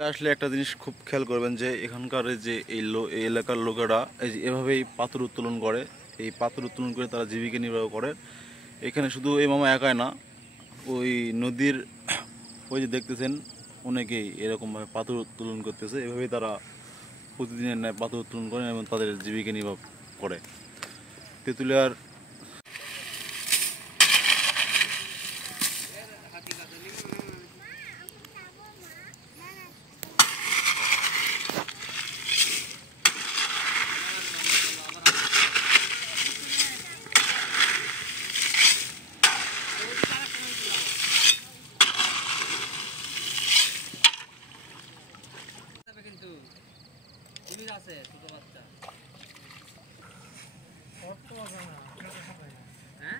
আসলে একটা জিনিস খুব খেয়াল করবেন যে এখানকার যে এই এলাকার লোকেরা এই যে এভাবেই পাথর উত্তোলন করে। এই পাথর উত্তোলন করে তারা জীবিকা নির্বাহ করে। এখানে শুধু এই মামা একাই না, ওই নদীর ওই যে দেখতেছেন অনেকেই এরকমভাবে পাথর উত্তোলন করতেছে। এভাবেই তারা প্রতিদিনের ন্যায় পাথর উত্তোলন করেন এবং তাদের জীবিকা নির্বাহ করে। তেঁতুলিয়ার কিন্তু পুলিশ আছে ছোট বাচ্চা। হ্যাঁ